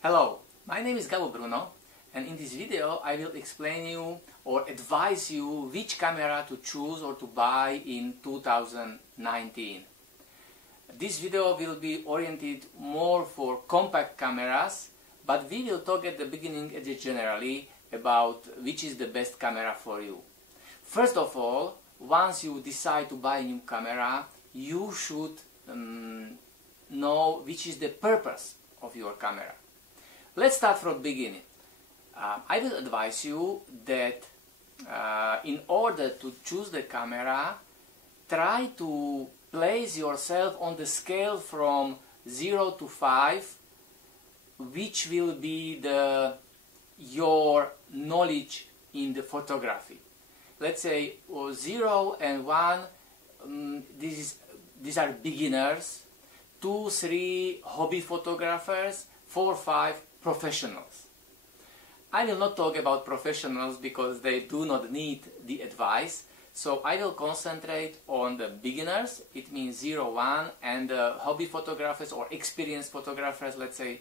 Hello, my name is Gabo Bruno, and in this video I will explain you or advise you which camera to choose or to buy in 2019. This video will be oriented more for compact cameras, but we will talk at the beginning generally about which is the best camera for you. First of all, once you decide to buy a new camera, you should know which is the purpose of your camera. Let's start from the beginning. I will advise you that in order to choose the camera, try to place yourself on the scale from 0 to 5, which will be your knowledge in the photography. Let's say 0 and 1, these are beginners, 2, 3 hobby photographers, 4, 5 professionals. I will not talk about professionals because they do not need the advice, so I will concentrate on the beginners, it means 0, 1, and hobby photographers or experienced photographers, let's say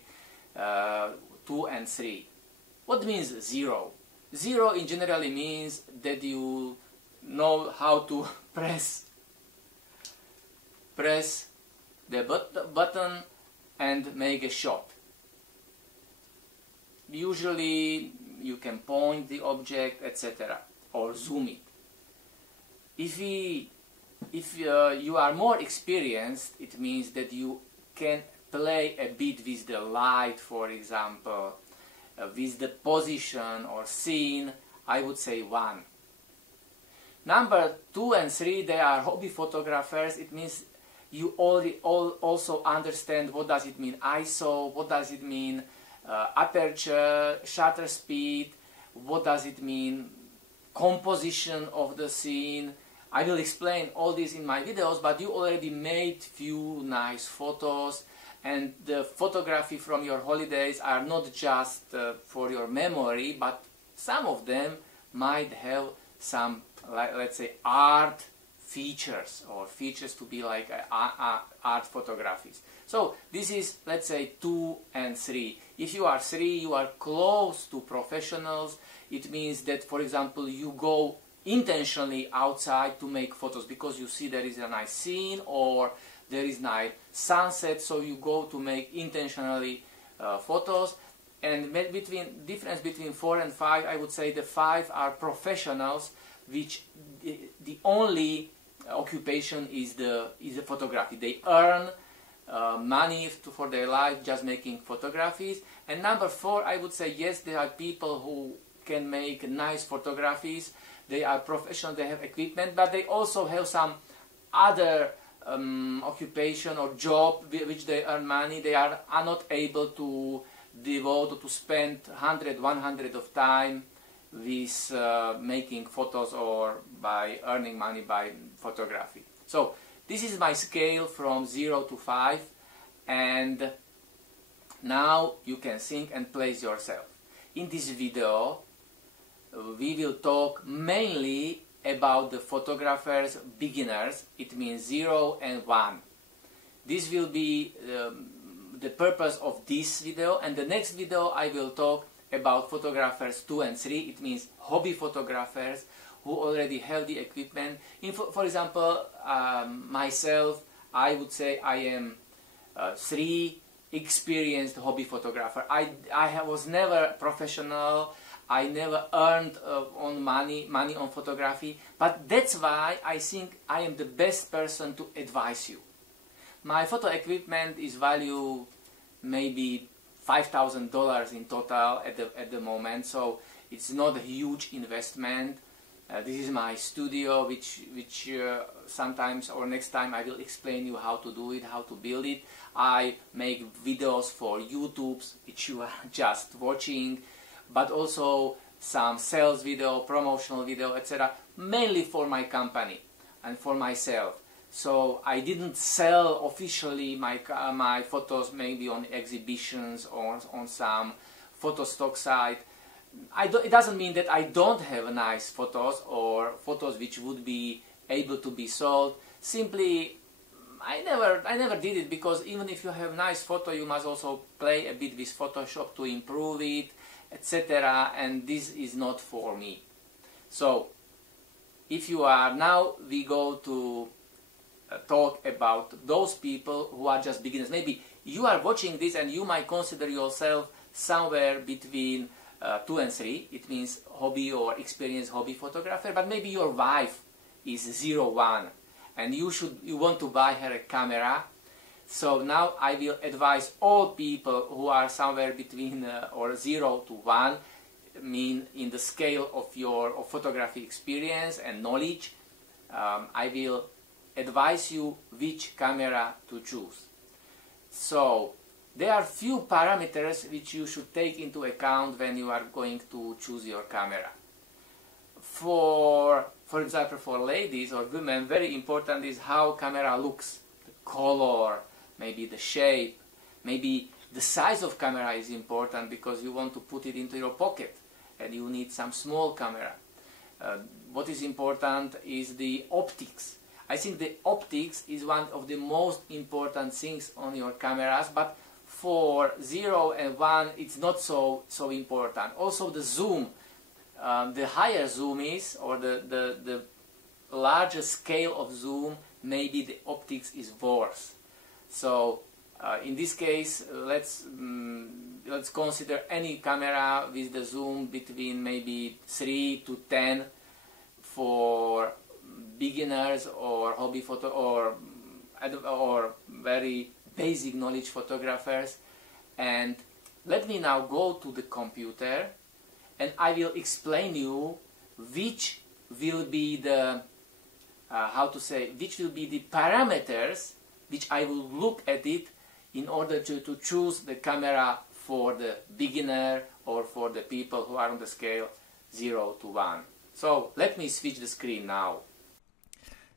2 and 3. What means 0? 0 in generally means that you know how to press the button and make a shot. Usually you can point the object, etc., or zoom it. If you are more experienced, it means that you can play a bit with the light, for example, with the position or scene. I would say 1. Number 2 and 3, they are hobby photographers. It means you also understand what does it mean ISO, what does it mean aperture, shutter speed, what does it mean composition of the scene. I will explain all this in my videos, but you already made few nice photos, and the photography from your holidays are not just for your memory, but some of them might have some, let's say, art features, or features to be like art photographies. So this is, let's say, 2 and 3. If you are 3, you are close to professionals. It means that, for example, you go intentionally outside to make photos because you see there is a nice scene or there is nice sunset, so you go to make intentionally photos. And difference between 4 and 5, I would say the 5 are professionals, which the only occupation is the photography. They earn money for their life just making photographies. And number 4, I would say, yes, there are people who can make nice photographies. They are professional, they have equipment, but they also have some other occupation or job which they earn money. They are not able to devote or to spend 100 of time with making photos or by earning money by photography. So this is my scale from 0 to 5, and now you can think and place yourself. In this video we will talk mainly about the photographers beginners, it means 0 and 1. This will be the purpose of this video, and the next video I will talk about photographers 2 and 3, it means hobby photographers who already have the equipment. For example, myself, I would say I am 3 experienced hobby photographer. I was never professional, I never earned money on photography, but that's why I think I am the best person to advise you. My photo equipment is value maybe $5,000 in total at the moment, so it's not a huge investment. This is my studio, which sometimes or next time I will explain you how to do it, how to build it. I make videos for YouTube, which you are just watching, but also some sales video, promotional video, etc., mainly for my company and for myself. So I didn't sell officially my photos maybe on exhibitions or on some photo stock site. It doesn't mean that I don't have nice photos or photos which would be able to be sold. Simply I never did it, because even if you have nice photo, you must also play a bit with Photoshop to improve it, etc. And this is not for me. So if you are now, we go to talk about those people who are just beginners. Maybe you are watching this and you might consider yourself somewhere between 2 and 3. It means hobby or experienced hobby photographer, but maybe your wife is 0-1 and you want to buy her a camera. So now I will advise all people who are somewhere between or 0 to 1, mean in the scale of your photography experience and knowledge. I will advise you which camera to choose. So there are few parameters which you should take into account when you are going to choose your camera. For example, for ladies or women, very important is how camera looks, the color, maybe the shape, maybe the size of camera is important because you want to put it into your pocket and you need some small camera. What is important is the optics. I think the optics is one of the most important things on your cameras, but for 0 and 1 it's not so important. Also the zoom, the higher zoom is, or the larger scale of zoom, maybe the optics is worse. So in this case, let's consider any camera with the zoom between maybe 3 to 10 for beginners or hobby photo or very basic knowledge photographers. And let me now go to the computer and I will explain you which will be the which will be the parameters which I will look at it in order to choose the camera for the beginner or for the people who are on the scale 0 to 1. So let me switch the screen now.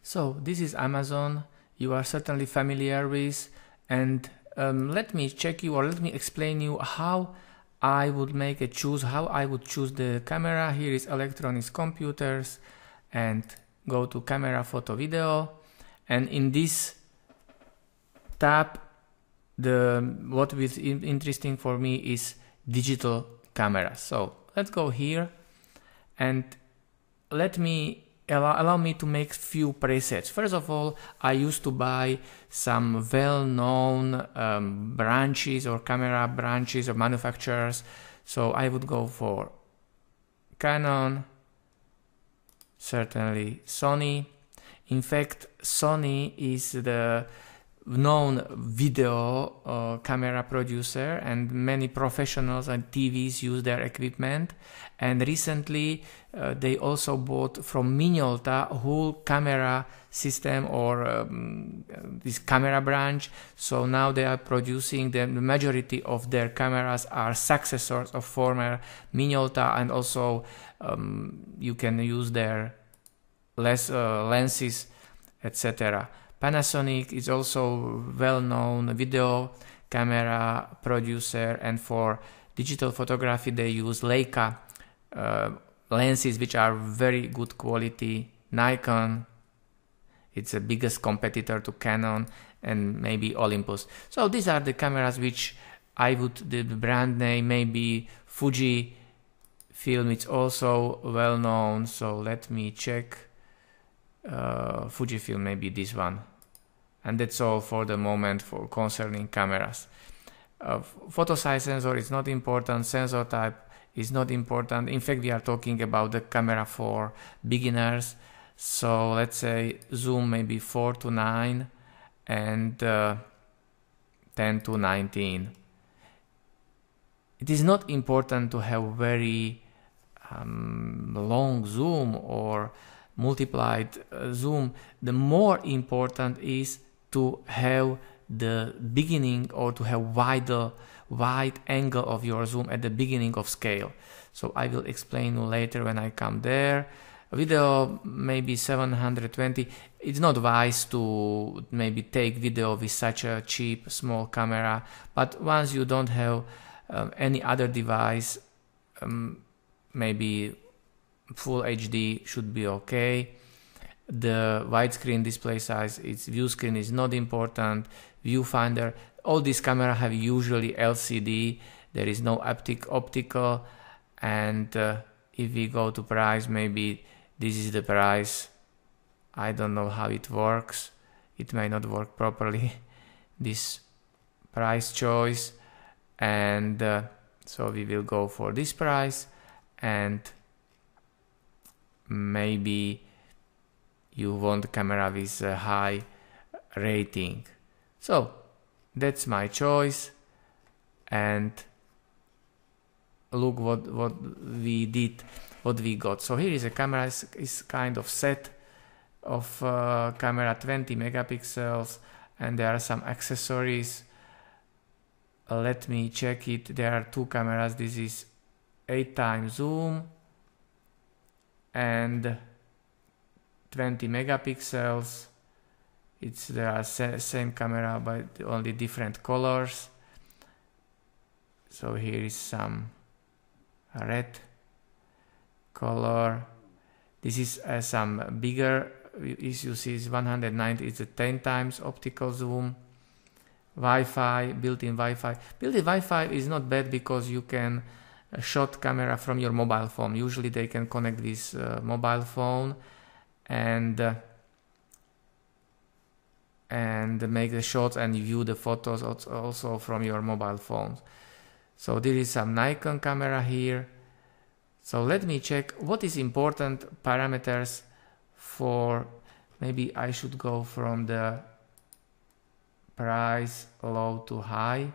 So this is Amazon, you are certainly familiar with, and let me check you, or let me explain you how I would make a choose, how I would choose the camera. Here is electronics computers and go to camera, photo, video, and in this tab what is interesting for me is digital camera. So let's go here and allow me to make few presets. First of all, I used to buy some well-known branches or camera branches or manufacturers. So I would go for Canon, certainly Sony. In fact, Sony is the known video camera producer, and many professionals and TVs use their equipment. And recently they also bought from Minolta whole camera system or this camera branch. So now they are producing, the majority of their cameras are successors of former Minolta, and also you can use their lenses, etc. Panasonic is also well-known video camera producer, and for digital photography they use Leica lenses which are very good quality. Nikon, it's the biggest competitor to Canon, and maybe Olympus. So these are the cameras which I would, the brand name maybe Fujifilm, it's also well known. So let me check. Fujifilm, maybe this one. And that's all for the moment for concerning cameras. Photo size sensor is not important, sensor type is not important. In fact, we are talking about the camera for beginners. So let's say zoom maybe 4 to 9 and 10 to 19. It is not important to have very long zoom or multiplied zoom. The more important is to have the beginning, or to have wide angle of your zoom at the beginning of scale. So I will explain you later when I come there. Video maybe 720. It's not wise to maybe take video with such a cheap small camera, but once you don't have any other device, maybe full HD should be okay. the widescreen display size, its view screen is not important, viewfinder, all these cameras have usually LCD, there is no optical, and if we go to price, maybe this is the price. I don't know how it works, it may not work properly, this price choice, and so we will go for this price, and maybe you want a camera with a high rating. So that's my choice, and look what we did, what we got. So here is a camera, is kind of set of camera, 20 megapixels, and there are some accessories. Let me check it. There are two cameras. This is 8x zoom and 20 megapixels. There are same camera but only different colors. So here is some red color. This is some bigger, as you see, is 190. It's a 10 times optical zoom. Wi-Fi, built-in Wi-Fi. Built-in Wi-Fi is not bad because you can shot camera from your mobile phone. Usually they can connect this mobile phone and make the shots and view the photos also from your mobile phone. So there is some Nikon camera here. So let me check what is important parameters for, maybe I should go from the price low to high.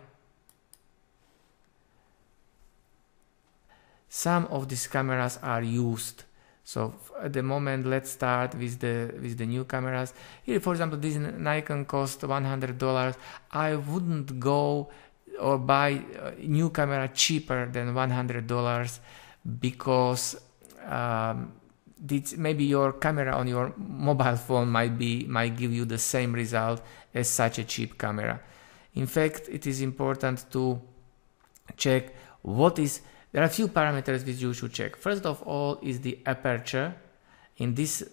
Some of these cameras are used. So at the moment, let's start with the new cameras. Here, for example, this Nikon cost $100. I wouldn't go or buy a new camera cheaper than $100 because maybe your camera on your mobile phone might give you the same result as such a cheap camera. In fact, it is important to check there are a few parameters which you should check. First of all is the aperture. In this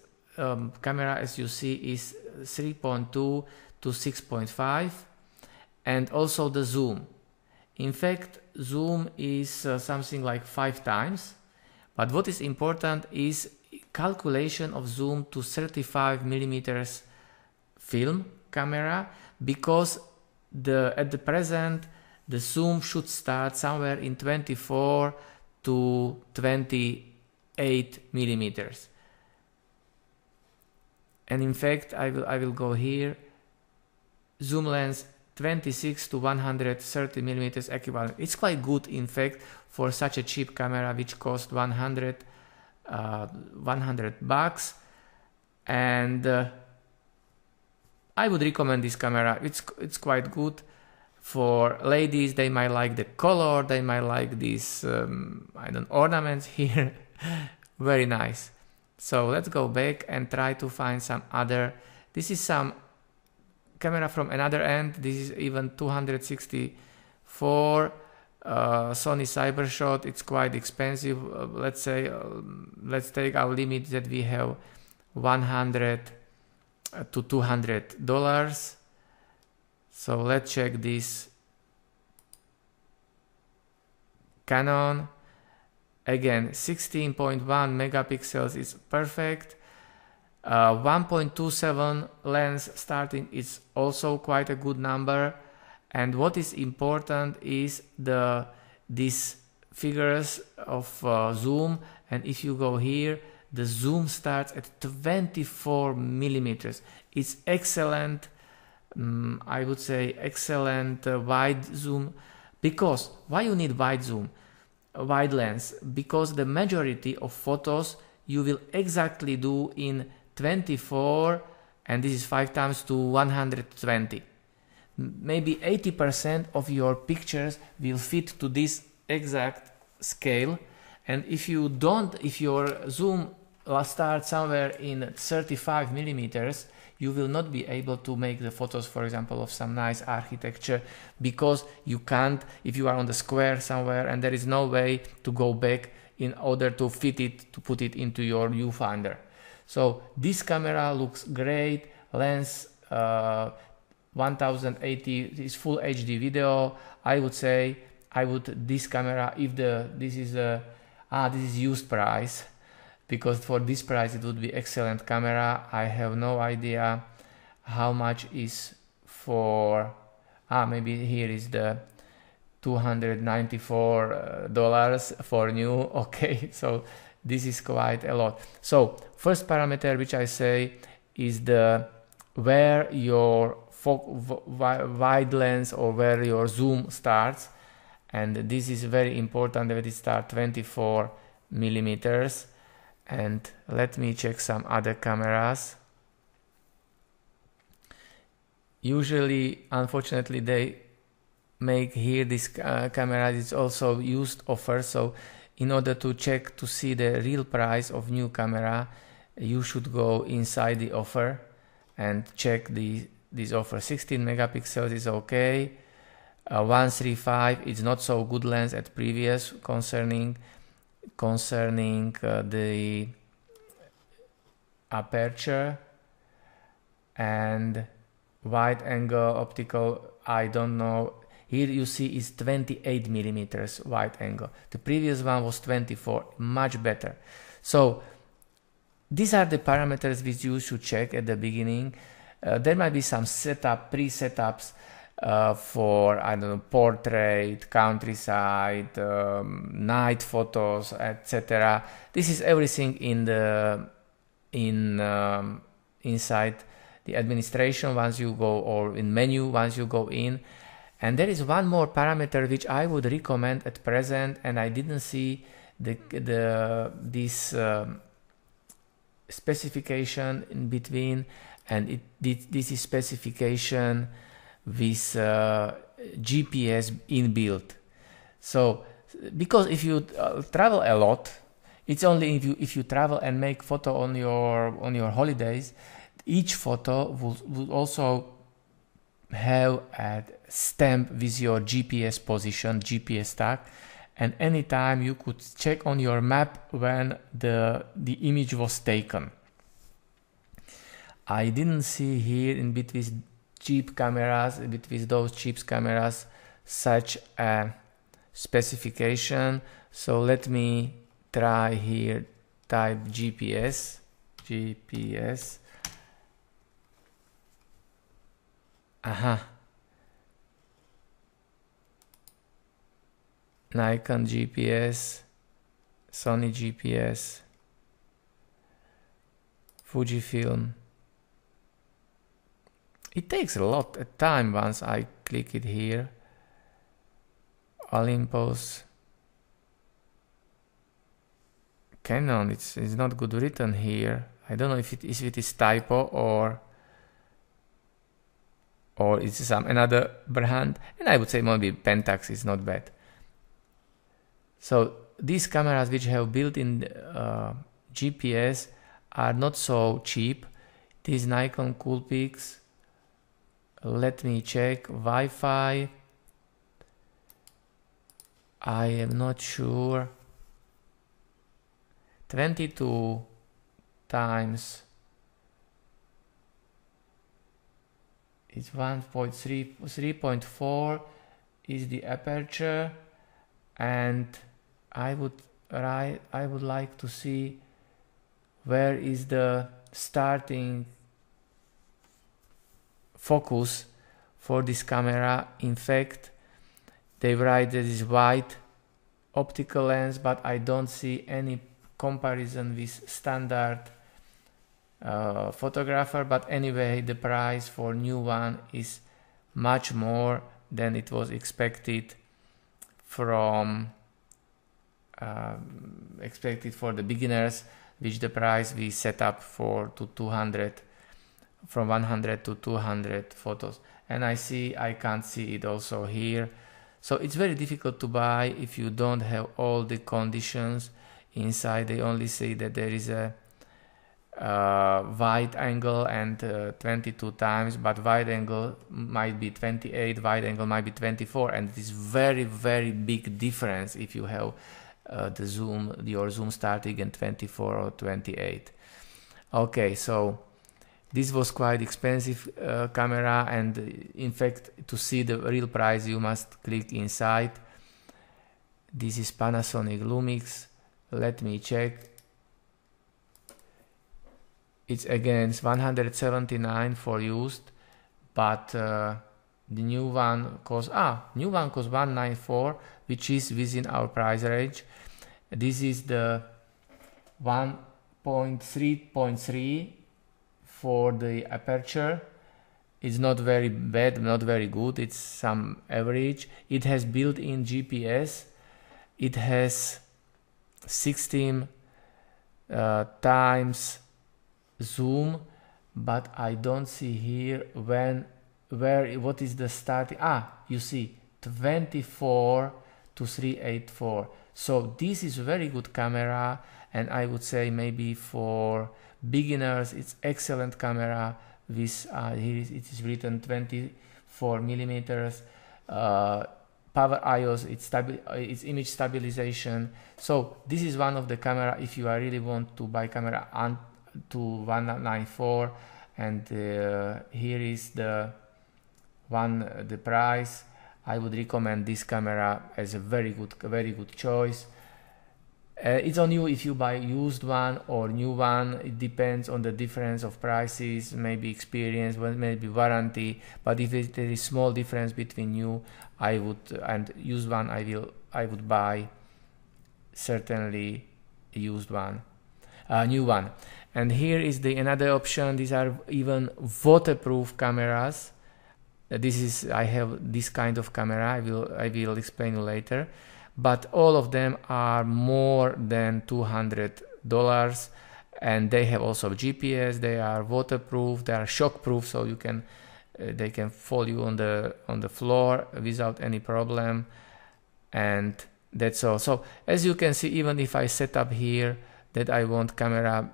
camera, as you see, is 3.2 to 6.5, and also the zoom. In fact, zoom is something like 5 times, but what is important is calculation of zoom to 35 millimeters film camera, because at the present the zoom should start somewhere in 24 to 28 millimeters. And in fact, I will go here. Zoom lens 26 to 130 millimeters equivalent. It's quite good, in fact, for such a cheap camera which cost $100 bucks. And I would recommend this camera. It's quite good. For ladies, they might like the color, they might like these ornaments here. Very nice. So let's go back and try to find some other. This is some camera from another end. This is even 264 Sony Cybershot. It's quite expensive. Let's say let's take our limit that we have $100 to $200. So let's check this Canon. Again, 16.1 megapixels is perfect. 1.27 lens starting is also quite a good number. And what is important is these figures of zoom. And if you go here, the zoom starts at 24 millimeters. It's excellent. I would say excellent wide zoom. Because why you need wide zoom, wide lens? Because the majority of photos you will exactly do in 24, and this is 5 times to 120. Maybe 80% of your pictures will fit to this exact scale. And if your zoom starts somewhere in 35 millimeters, you will not be able to make the photos, for example, of some nice architecture, because you can't, if you are on the square somewhere and there is no way to go back in order to fit it, to put it into your viewfinder. So this camera looks great. Lens 1080 is full HD video. I would say this camera, if this is used price, because for this price it would be excellent camera. I have no idea how much is for maybe here is the $294 for new. Okay, so this is quite a lot. So first parameter which I say is the where your wide lens or where your zoom starts, and this is very important that it starts 24 millimeters. And let me check some other cameras. Usually, unfortunately, they make here this camera is also used offer. So in order to check to see the real price of new camera, you should go inside the offer and check this offer. 16 megapixels is okay. 135 is not so good lens at previous concerning the aperture, and wide angle optical, I don't know. Here you see is 28 millimeters wide angle. The previous one was 24, much better. So these are the parameters which you should check at the beginning. There might be some pre-setups for, I don't know, portrait, countryside, night photos, etc. This is everything in the inside the administration once you go, or in menu once you go in. And there is one more parameter which I would recommend at present, and I didn't see this specification in between, and this is specification with GPS inbuilt. So because if you travel a lot, it's only if you travel and make photo on your holidays, each photo will also have a stamp with your GPS position, GPS tag, and anytime you could check on your map when the image was taken. I didn't see here in between cheap cameras, between those cheap cameras, such a specification. So let me try here, type GPS. Nikon GPS, Sony GPS, Fujifilm. It takes a lot of time once I click it here. Olympus, Canon, it's not good written here. I don't know if it is typo or it's some another brand, and I would say maybe Pentax is not bad. So these cameras which have built-in GPS are not so cheap. These Nikon Coolpix, let me check. Wi-Fi, I am not sure. 22 times it's 1.3, 3.4 is the aperture, and I would like to see where is the starting focus for this camera. In fact, they write that it's wide optical lens, but I don't see any comparison with standard photographer. But anyway, the price for new one is much more than it was expected from expected for the beginners, which the price we set up for to 200, from 100 to 200 photos. And I can't see it also here. So it's very difficult to buy if you don't have all the conditions inside. They only say that there is a wide angle and 22 times, but wide angle might be 28, wide angle might be 24, and it is very, very big difference if you have your zoom starting in 24 or 28. Okay, so this was quite expensive camera, and in fact to see the real price you must click inside. This is Panasonic Lumix. Let me check. It's again 179 for used, but the new one costs 194, which is within our price range. This is the 1.3.3 for the aperture. It's not very bad, not very good, it's some average. It has built-in GPS. It has 16 times zoom, but I don't see here what is the starting. You see 24 to 384. So this is a very good camera, and I would say maybe for beginners it's excellent camera. With here it is written 24 millimeters power IOS. It's image stabilization. So this is one of the camera if you really want to buy camera to 194, and here is the price. I would recommend this camera as a very good choice. It's on you if you buy used one or new one. It depends on the difference of prices, maybe experience, maybe warranty. But if there is small difference between new and used one, I would buy certainly a used one, new one. And here is another option. These are even waterproof cameras. I have this kind of camera. I will explain you later. But all of them are more than $200, and they have also GPS. They are waterproof. They are shockproof, so they can fall you on the floor without any problem. And that's all. So as you can see, even if I set up here that I want camera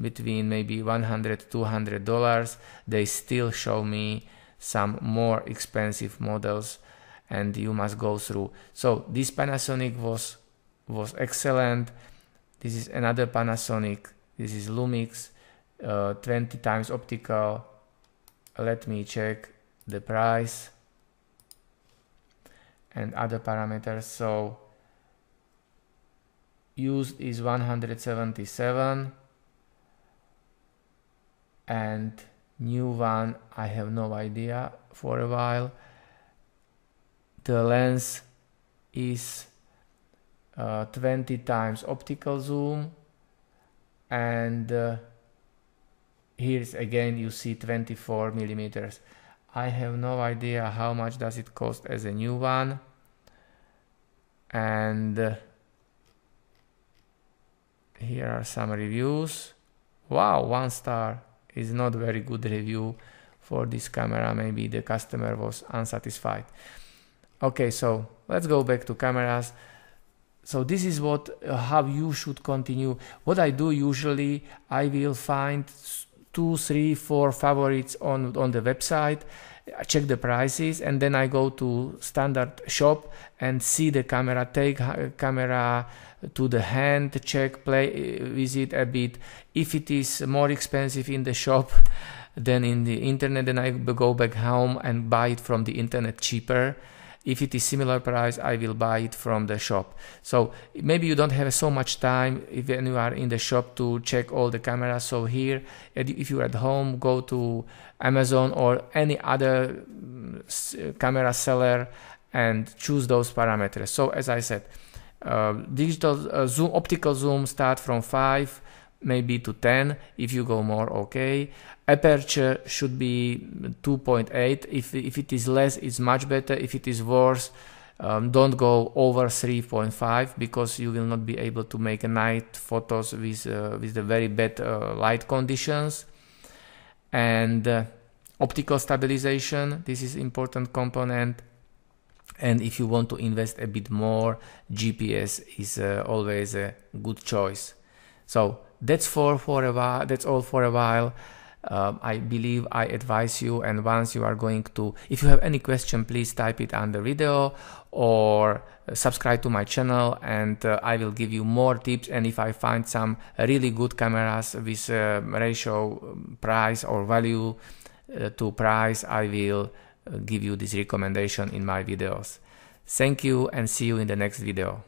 between maybe $100 to $200, they still show me some more expensive models, and you must go through. So this Panasonic was excellent. This is another Panasonic. This is Lumix, 20 times optical. Let me check the price and other parameters. So used is 177, and new one I have no idea for a while. The lens is 20 times optical zoom, and here's again you see 24 millimeters. I have no idea how much does it cost as a new one, and here are some reviews. Wow, 1 star is not very good review for this camera. Maybe the customer was unsatisfied. Okay, so let's go back to cameras. So this is how you should continue. What I do usually, I will find 2, 3, 4 favorites on the website, I check the prices, and then I go to standard shop and see the camera, take camera to the hand, check, play with it a bit. If it is more expensive in the shop than in the internet, then I go back home and buy it from the internet cheaper. If it is similar price, I will buy it from the shop. So maybe you don't have so much time when you are in the shop to check all the cameras. So here, if you're at home, go to Amazon or any other camera seller and choose those parameters. So as I said, digital zoom, optical zoom start from 5 maybe to 10. If you go more, okay. Aperture should be 2.8. If it is less, it's much better. If it is worse, don't go over 3.5, because you will not be able to make night photos with the very bad light conditions. And optical stabilization, this is important component. And if you want to invest a bit more, GPS is always a good choice. So that's all for a while. I believe I advise you, and once you are going to, if you have any question, please type it under video or subscribe to my channel, and I will give you more tips. And if I find some really good cameras with ratio price or value to price, I will give you this recommendation in my videos. Thank you, and see you in the next video.